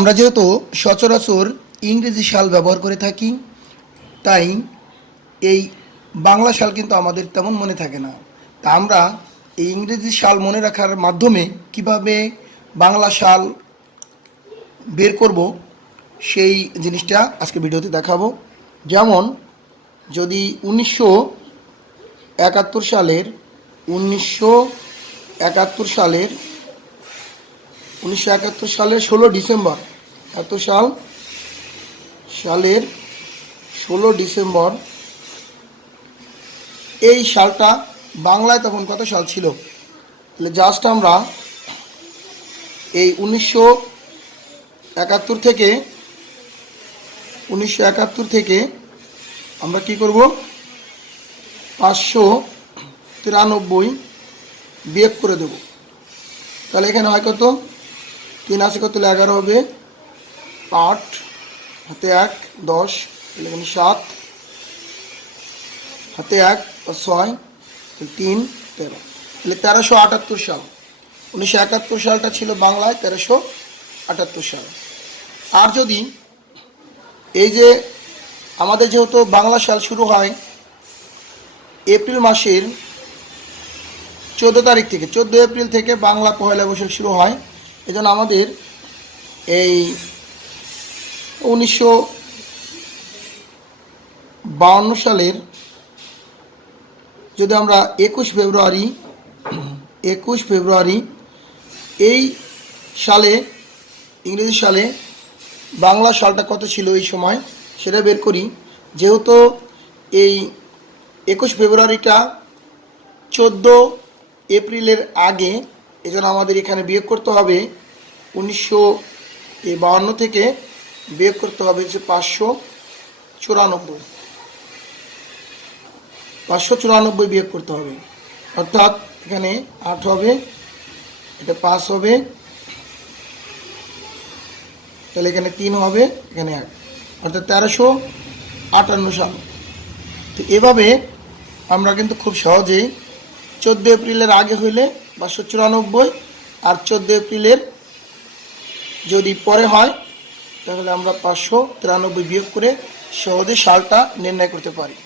আমরা যেহেতু সচরাচর ইংরেজি সাল ব্যবহার করে থাকি, তাই এই বাংলা সাল কিন্তু আমাদের তেমন মনে থাকে না। তা আমরা এই ইংরেজি সাল মনে রাখার মাধ্যমে কীভাবে বাংলা সাল বের করব সেই জিনিসটা আজকে ভিডিওতে দেখাবো। যেমন, যদি উনিশশো একাত্তর সালের, উনিশশো একাত্তর সালের, উনিশশো একাত্তর সালের ষোলো ডিসেম্বর এত সাল সালের ষোলো ডিসেম্বর। এই সালটা বাংলায় তখন কত সাল ছিল? তাহলে জাস্ট আমরা এই উনিশশো একাত্তর থেকে, উনিশশো একাত্তর থেকে আমরা কি করব? পাঁচশো তিরানব্বই বিয়োগ করে দেব। তাহলে এখানে হয় কত? তিন আছে কত? এগারো হবে। আট, হাতে এক, দশ এখানে সাত, হাতে এক, ছয়, তিন, তেরো। তাহলে তেরোশো আটাত্তর সাল। উনিশশো একাত্তর সালটা ছিল বাংলায়, তেরোশো আটাত্তর সাল। আর যদি এই যে আমাদের যেহেতু বাংলা সাল শুরু হয় এপ্রিল মাসের চোদ্দ তারিখ থেকে, চোদ্দ এপ্রিল থেকে বাংলা পয়লা বৈশাখ শুরু হয়। এজন্য আমাদের এই উনিশশো বাউন্ন সালের, যদি আমরা একুশ ফেব্রুয়ারি একুশ ফেব্রুয়ারি, এই সালে, ইংরেজি সালে বাংলা সালটা কত ছিল এই সময়, সেটা বের করি। যেহেতু এই একুশ ফেব্রুয়ারিটা চোদ্দ এপ্রিলের আগে, এজন্য আমাদের এখানে বিয়োগ করতে হবে। উনিশশো বাউন্ন থেকে বিয়োগ করতে হবে হচ্ছে পাঁচশো চুরানব্বই। পাঁচশো চুরানব্বই বিয়োগ করতে হবে। অর্থাৎ এখানে আট হবে, এটা পাঁচ হবে, তাহলে এখানে তিন হবে, এখানে এক। অর্থাৎ তেরোশো আটান্ন সাল। তো এভাবে আমরা কিন্তু খুব সহজেই চোদ্দ এপ্রিলের আগে হইলে পাঁচশো চুরানব্বই আর চোদ্দ এপ্রিলের যদি পরে হয় তাহলে আমরা পাঁচশো তিরানব্বই বিয়োগ করে সহজে সালটা নির্ণয় করতে পারি।